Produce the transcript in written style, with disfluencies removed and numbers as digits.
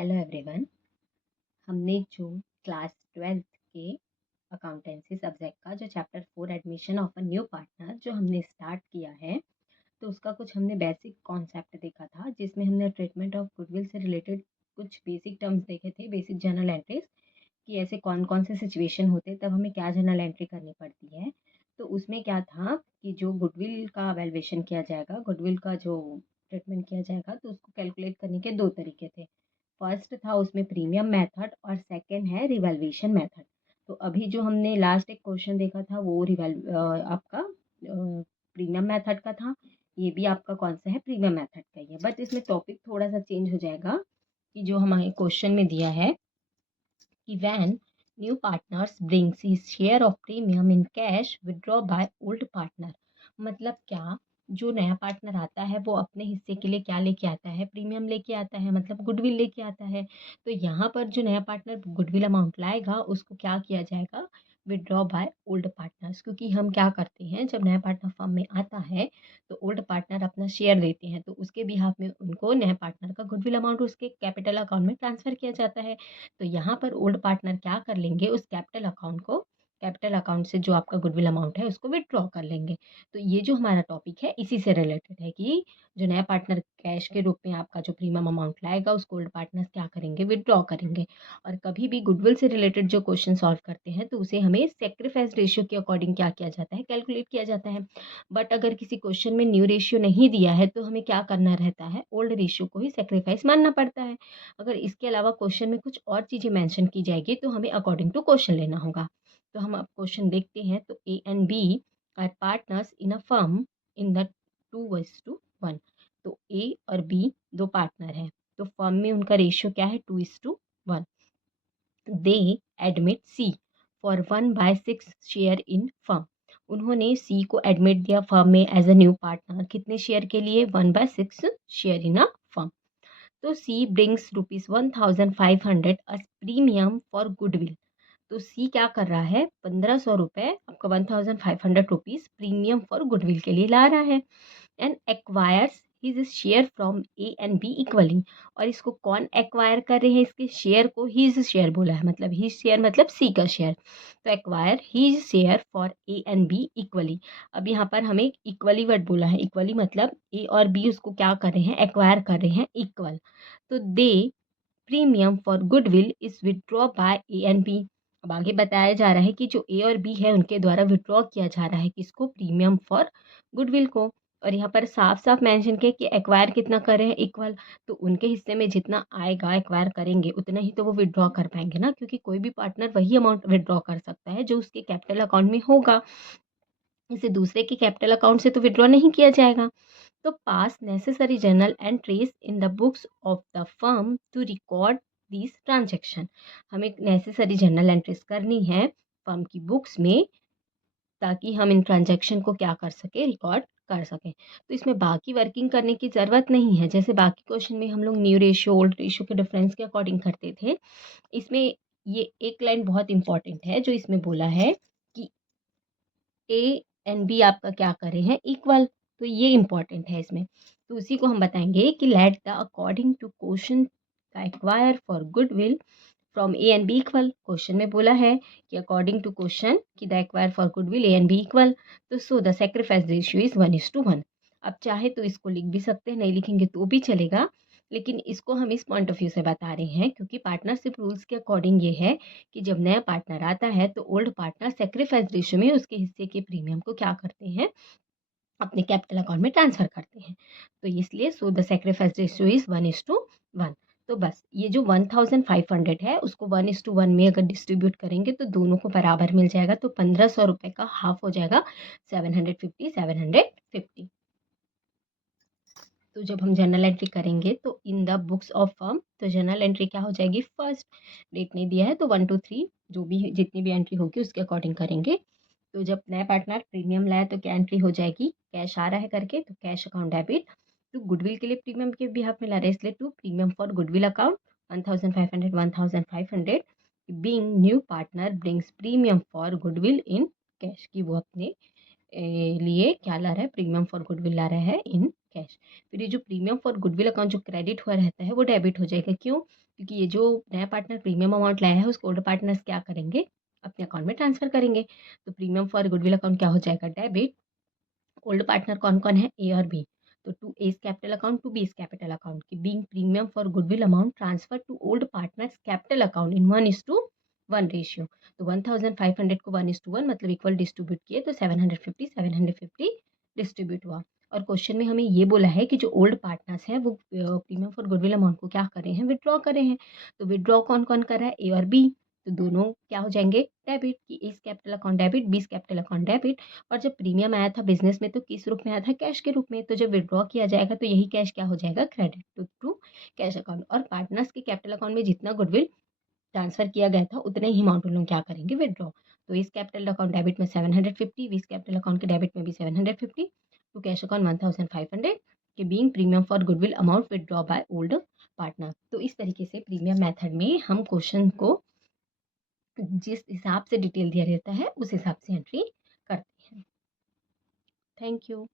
Hello everyone. हमने जो class 12th के अकाउंटेंसी सब्जेक्ट का जो chapter 4 admission of a new partner जो हमने स्टार्ट किया है, तो उसका कुछ हमने बेसिक कॉन्सेप्ट देखा था, जिसमें हमने ट्रीटमेंट ऑफ गुडविल से रिलेटेड कुछ बेसिक टर्म्स देखे थे, बेसिक जर्नल एंट्रीज कि ऐसे कौन कौन से सिचुएशन होते तब हमें क्या जर्नल एंट्री करनी पड़ती है। तो उसमें क्या था कि जो गुडविल का वैल्यूएशन किया जाएगा, गुडविल का जो ट्रीटमेंट किया जाएगा, तो उसको कैलकुलेट करने के दो तरीके थे। फर्स्ट था उसमें प्रीमियम मेथड और सेकंड है रिवैल्यूएशन मेथड। तो अभी जो हमने लास्ट एक क्वेश्चन देखा था वो आपका प्रीमियम मेथड का था। ये भी आपका कौन सा है, प्रीमियम मेथड का ही है, बट इसमें टॉपिक थोड़ा सा चेंज हो जाएगा कि जो हमारे क्वेश्चन में दिया है कि when new partners brings his share of premium in cash withdraw by old partner। मतलब क्या, जो नया पार्टनर आता है वो अपने हिस्से के लिए क्या लेके आता है, प्रीमियम लेके आता है, मतलब गुडविल लेके आता है। तो यहाँ पर जो नया पार्टनर गुडविल अमाउंट लाएगा उसको क्या किया जाएगा, विड्रॉ बाय ओल्ड पार्टनर्स। क्योंकि हम क्या करते हैं, जब नया पार्टनर फर्म में आता है तो ओल्ड पार्टनर अपना शेयर देते हैं, तो उसके बिहाफ में उनको नया पार्टनर का गुडविल अमाउंट उसके कैपिटल अकाउंट में ट्रांसफर किया जाता है। तो यहाँ पर ओल्ड पार्टनर क्या कर लेंगे, उस कैपिटल अकाउंट को, कैपिटल अकाउंट से जो आपका गुडविल अमाउंट है उसको विड्रॉ कर लेंगे। तो ये जो हमारा टॉपिक है इसी से रिलेटेड है कि जो नया पार्टनर कैश के रूप में आपका जो प्रीमियम अमाउंट लाएगा उसको ओल्ड पार्टनर्स क्या करेंगे, विड्रॉ करेंगे। और कभी भी गुडविल से रिलेटेड जो क्वेश्चन सॉल्व करते हैं तो उसे हमें सेक्रीफाइस रेशियो के अकॉर्डिंग क्या किया जाता है, कैलकुलेट किया जाता है। बट अगर किसी क्वेश्चन में न्यू रेशियो नहीं दिया है तो हमें क्या करना रहता है, ओल्ड रेशियो को ही सेक्रीफाइस मानना पड़ता है। अगर इसके अलावा क्वेश्चन में कुछ और चीज़ें मेंशन की जाएगी तो हमें अकॉर्डिंग टू क्वेश्चन लेना होगा। तो हम अब क्वेश्चन देखते हैं। तो A and B are partners in a firm in the 2:1। तो ए और बी दो पार्टनर हैं, तो फर्म में उनका रेशियो क्या है, 2:1। They admit C for 1/6 share in firm. उन्होंने सी को एडमिट दिया फर्म में एज अ न्यू पार्टनर, कितने शेयर के लिए, 1/6 शेयर इन अ फर्म। तो C brings ₹1,500 as premium for goodwill. तो सी क्या कर रहा है, 1500 रुपये आपका, 1,500 रुपीज़ प्रीमियम फॉर गुडविल के लिए ला रहा है। And acquires his share from A and be equally. और इसको कौन एक्वायर कर रहे हैं, इसके शेयर को हिज शेयर बोला है, मतलब हिज शेयर मतलब सी का शेयर। तो acquire his share for a and be equally. अब यहाँ पर हमें इक्वली वर्ड बोला है, इक्वली मतलब ए और बी उसको क्या कर रहे हैं, एक्वायर कर रहे हैं इक्वल। तो they premium for goodwill is withdraw by A and B. अब आगे बताया जा रहा है कि जो ए और बी है उनके द्वारा विड्रॉ किया जा रहा है किसको, प्रीमियम फॉर गुडविल को। और यहाँ पर साफ साफ मेंशन किया कि एक्वायर कितना कर रहे हैं, इक्वल। तो उनके हिस्से में जितना आएगा एक्वायर करेंगे उतना ही तो वो विड्रॉ कर पाएंगे ना, क्योंकि कोई भी पार्टनर वही अमाउंट विड्रॉ कर सकता है जो उसके कैपिटल अकाउंट में होगा, इसे दूसरे के कैपिटल अकाउंट से तो विड्रॉ नहीं किया जाएगा। तो pass necessary journal entries in the books of the firm to record this transaction. हमें नेसेसरी जर्नल एंट्रीज करनी है फर्म की बुक्स में, ताकि हम इन ट्रांजेक्शन को क्या कर सके, रिकॉर्ड कर सकें। तो इसमें बाकी वर्किंग करने की ज़रूरत नहीं है, जैसे बाकी क्वेश्चन में हम लोग न्यू रेशियो ओल्ड रेशियो के डिफरेंस के अकॉर्डिंग करते थे। इसमें ये एक लाइन बहुत इंपॉर्टेंट है जो इसमें बोला है कि ए एंड बी आपका क्या कर रहे हैं, इक्वल। तो ये इंपॉर्टेंट है इसमें। तो उसी को हम बताएंगे कि let the according to question का acquire for goodwill from A and B equal. Question में बोला है कि अकॉर्डिंग टू क्वेश्चन कि the acquire for goodwill A and B equal. तो so the sacrifice ratio is 1:1। अब चाहे तो इसको लिख भी सकते हैं, नहीं लिखेंगे तो भी चलेगा, लेकिन इसको हम इस पॉइंट ऑफ व्यू से बता रहे हैं क्योंकि पार्टनरशिप रूल्स के अकॉर्डिंग ये है कि जब नया पार्टनर आता है तो ओल्ड पार्टनर सेक्रीफाइस रेशियो में उसके हिस्से के प्रीमियम को क्या करते हैं, अपने कैपिटल अकाउंट में ट्रांसफर करते हैं। तो इसलिए सो द सेक्रीफाइस रेशियो इज 1:1। तो बस ये जो 1,500 है उसको 1:1 में अगर डिस्ट्रीब्यूट करेंगे तो दोनों को बराबर मिल जाएगा। तो 1,500 रुपये का हाफ हो जाएगा 750। तो जब हम जर्नल एंट्री करेंगे तो इन द बुक्स ऑफ फर्म, तो जर्नल एंट्री क्या हो जाएगी, फर्स्ट डेट नहीं दिया है तो 1 2 3 जो भी जितनी भी एंट्री होगी उसके अकॉर्डिंग करेंगे। तो जब नया पार्टनर प्रीमियम लाया तो क्या एंट्री हो जाएगी, कैश आ रहा है करके, तो कैश अकाउंट डेबिट। तो गुडविल के लिए प्रीमियम के बिहाफ में ला रहे हैं इसलिए to premium for goodwill account 1,500 being new partner brings premium for goodwill in cash, की वो अपने लिए क्या ला रहा है, प्रीमियम फॉर गुडविल ला रहा है इन कैश। फिर ये जो प्रीमियम फॉर गुडविल अकाउंट जो क्रेडिट हुआ रहता है वो डेबिट हो जाएगा, क्यों, क्योंकि ये जो नया पार्टनर प्रीमियम अमाउंट लाया है उसको ओल्ड पार्टनर्स क्या करेंगे, अपने अकाउंट में ट्रांसफर करेंगे। तो प्रीमियम फॉर गुडविल अकाउंट क्या हो जाएगा, डेबिट। ओल्ड पार्टनर कौन कौन है, ए और बी। तो to A's capital account to B's capital account की being premium for goodwill amount transfer to old partners capital account in 1:1 ratio. तो 1500 को 1:1 मतलब इक्वल डिस्ट्रीब्यूट किए तो 750 डिस्ट्रीब्यूट हुआ। और क्वेश्चन में हमें ये बोला है कि जो ओल्ड पार्टनर्स हैं वो प्रीमियम फॉर गुडविल अमाउंट को क्या करे हैं, विड्रॉ करे हैं। तो विड्रॉ कौन कौन कर रहा है, ए और बी। तो दोनों क्या हो जाएंगे, डेबिट की A's capital account debit, B's capital account debit. और जब प्रीमियम आया था बिजनेस में तो किस रूप में आया था, कैश के रूप में। तो जब विड्रॉ किया जाएगा तो यही कैश क्या हो जाएगा, क्रेडिट टू कैश अकाउंट। और पार्टनर्स के कैपिटल अकाउंट में जितना गुडविल ट्रांसफर किया गया था उतने ही अमाउंट उन लोग क्या करेंगे, विड्रॉ। तो इस कैपिटल अकाउंट डेबिट में 750, इस कैपिटल अकाउंट के डेबिट में भी 750, टू कैश अकाउंट 1500 के being premium for goodwill amount withdraw by old partner. तो इस तरीके से प्रीमियम मेथड में हम क्वेश्चन को जिस हिसाब से डिटेल दिया रहता है उस हिसाब से एंट्री करते हैं। Thank you.